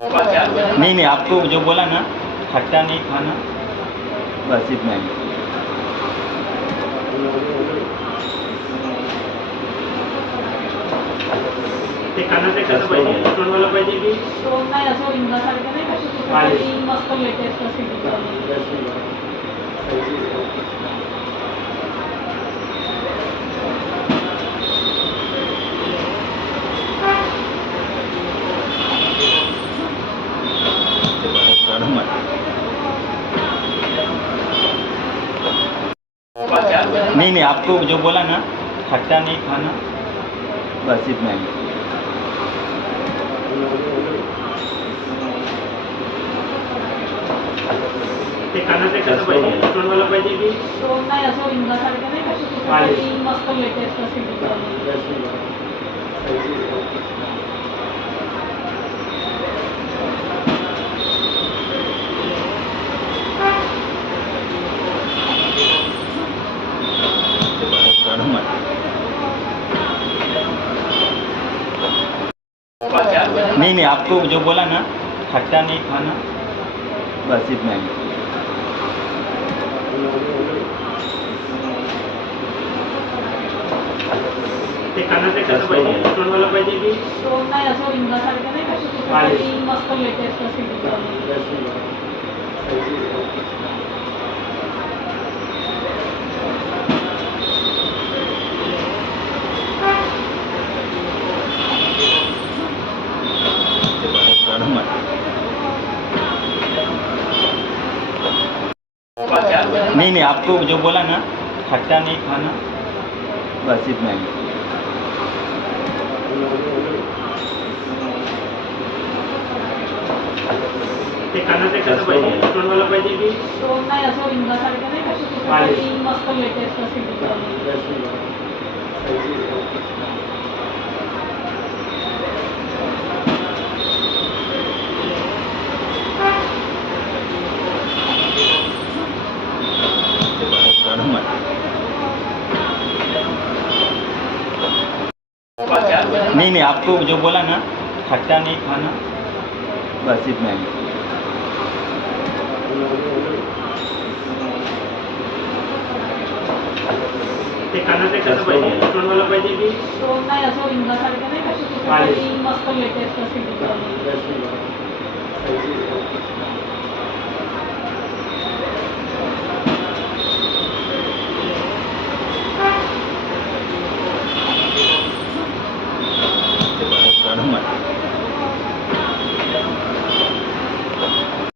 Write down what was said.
नहीं नहीं, आपको जो बोला ना खट्टा नहीं खाना, बस इतना ही। ते कानाचे कसं पाहिजे, तोंडवाला पाहिजे की तोंड नाही असं रिंगासारखं नाही का, कुठेतरी मस्त लेटेस्ट असेल नहीं नहीं, आपको जो बोला ना खट्टा नहीं खाना, बस इतना ही। ते कानाचे कसं पाहिजे, तोंडवाला पाहिजे की तोंड नाही असं रिंगासारखं नाही का, कुठेतरी मस्त लेटेस्ट असेल नहीं नहीं, आपको जो बोला ना खट्टा नहीं खाना, बस इतना ही। ते कानाचे कसं पाहिजे, तोंडवाला पाहिजे की तोंड नाही असं रिंगासारखं नाही का, कुठेतरी मस्त लेटेस्ट असेल नहीं नहीं, आपको जो बोला ना खट्टा नहीं खाना, बस इतना ही। ते कानाचे कसं पाहिजे, तोंडवाला पाहिजे की तोंड नाही असं रिंगासारखं नाही का, कुठेतरी मस्त लेटेस्ट असेल नहीं नहीं, आपको जो बोला ना खट्टा नहीं खाना, बस इतना ही। ते कानाचे कसं पाहिजे, तोंडवाला पाहिजे की तोंड नाही असं रिंगासारखं नाही का, कुठेतरी मस्त लेटेस्ट असेल